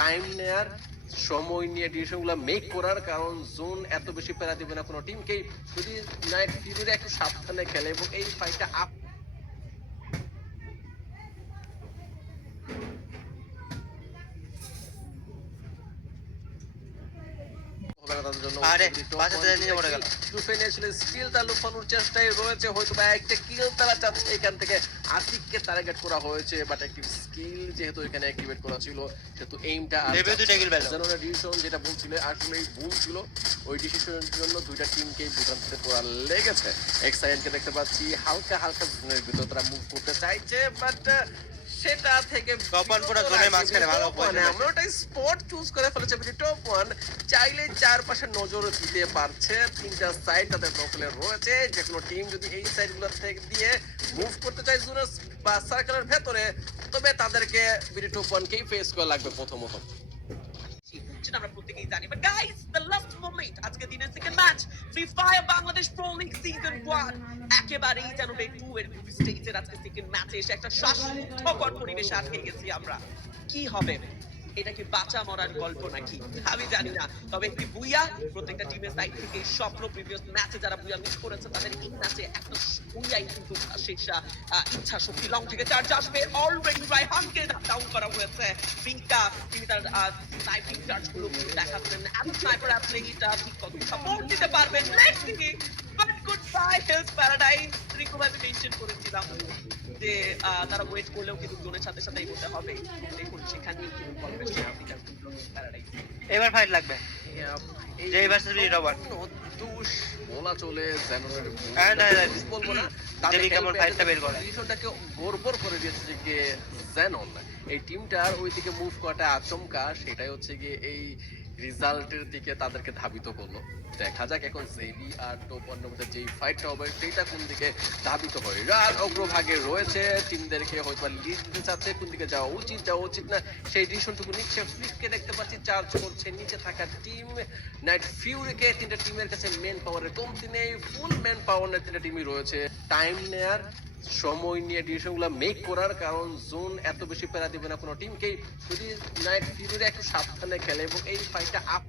Time নেয়ার, সময় নিয়ে ডিসিশনগুলো মেক করার, কারণ জোন এত বেশি প্যারা দিবে না কোনো টিমকেই যদি নাইট ফিউরিরা একটু সাবধানে খেলে এবং এই ফাইটটা আপ চেষ্টায় রয়েছে, হয়তো বা একটা কিল তারা চাচ্ছে এখান থেকে। আতিককে টার্গেট করা হয়েছে, বাট অ্যাক্টিভ স্কিল যেহেতু এখানে অ্যাক্টিভেট করা ছিল, সেহেতু এইমটা ডিসিশন যেটা বলছিল আসলেই ভুল ছিল। ওই ডিসিশনের জন্য দুইটা টিমকে বিভ্রান্তিতে পড়া লেগেছে। এক্সাইডকে দেখতে পাচ্ছি হালকা হালকা জোনের ভিতর তারা মুভ করতে চাইছে, বাট সেটা থেকে আমরা ওটাই স্পট চুজ করে ফেলেছে। টপ ওয়ান চাইলে চারপাশে নজর দিতে পারছে, তিনটা সাইড তাদের দখলে রয়েছে। যে কোনো টিম যদি এই সাইড গুলো থেকে দিয়ে মুভ করতে চায় জোনের বা সার্কেলের ভেতরে, তবে তাদেরকে বিডি টপ ওয়ানকেই ফেস করা লাগবে প্রথমত। সেটা আমরা প্রত্যেকেই জানি। But guys, the last moment, আজকে দিনের second match free fire Bangladesh pro league season 1 একেবারেই যেন ডে 2 এর গ্রুপ স্টেজের আজকে সেকেন্ড ম্যাচে এসে একটা শ্বাসরুদ্ধকর পরিবেশে আটকে গেছি আমরা। কি হবে, এটা কি বাঁচা মরার গল্প নাকি আমি জানি না, তবে একটি বুইয়া প্রত্যেকটা টিমের সাইড থেকে স্বপ্ন। প্রিভিয়াস ম্যাচে যারা বুইয়া মিস করেছে তাদের এই ম্যাচে একটা বুইয়াই কিন্তু শেষ ইচ্ছা শক্তি লং থেকে চার্জ আসবে। অলরেডি রায়হানকে ডাউন করা হয়েছে। পিঙ্কা তিনি তার স্নাইপিং চার্জ গুলো দেখাচ্ছেন, এত স্নাইপার অ্যাথলিট ঠিক কত সাপোর্ট দিতে পারবেন। Let's see. But good bye health paradise. Recovery mention করেছিলাম যে তারা ওয়েট করলেও কিন্তু জোনের সাথে সাথে এগোতে হবে। দেখুন সেখানেই কিন্তু এবার ফাইট লাগবে যে ভার্সেস বিডি রবার দুষ বলা চলে জেননের বলবো না তাদের কেমন ফাইটটা বের করে বিষয়টাকে গড়বড় করে দিয়েছে যে জেনন এই টিমটার ওইদিকে মুভ করাটা আচমকা, সেটাই হচ্ছে গিয়ে এই রেজাল্টের দিকে তাদেরকে ধাবিত করলো। দেখা যাক এখন জেবি আর টপ ওয়ানের মধ্যে যেই ফাইটটা হবে সেটা কোন দিকে ধাবিত হয়। রাত অগ্রভাগে রয়েছে, টিমদেরকে হয়তো লিড দিতে চাচ্ছে, কোন দিকে যাওয়া উচিত না সেই ডিসিশনটুকু নিচ্ছে। ফ্লিককে দেখতে পাচ্ছি চার্জ করছে নিচে থাকা টিম নাইট ফিউরিকে। তিনটা টিমের কাছে মেন পাওয়ারের কমতি নেই, ফুল মেন পাওয়ার নিয়ে তিনটা টিমই রয়েছে। টাইম নেয়ার, সময় নিয়ে ডিসিশনগুলো মেক করার, কারণ জোন এত বেশি প্যারা দিবে না কোনো টিমকেই যদি নাইট ফিউরিরা একটু সাবধানে খেলে এবং এই ফাইটটা আপ